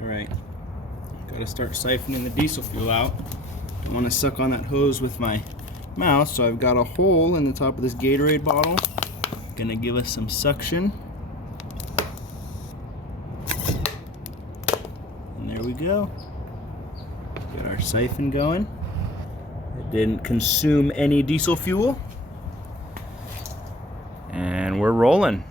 Alright, gotta start siphoning the diesel fuel out. Don't want to suck on that hose with my mouth, so I've got a hole in the top of this Gatorade bottle. Gonna give us some suction. And there we go. Get our siphon going. It didn't consume any diesel fuel. And we're rolling.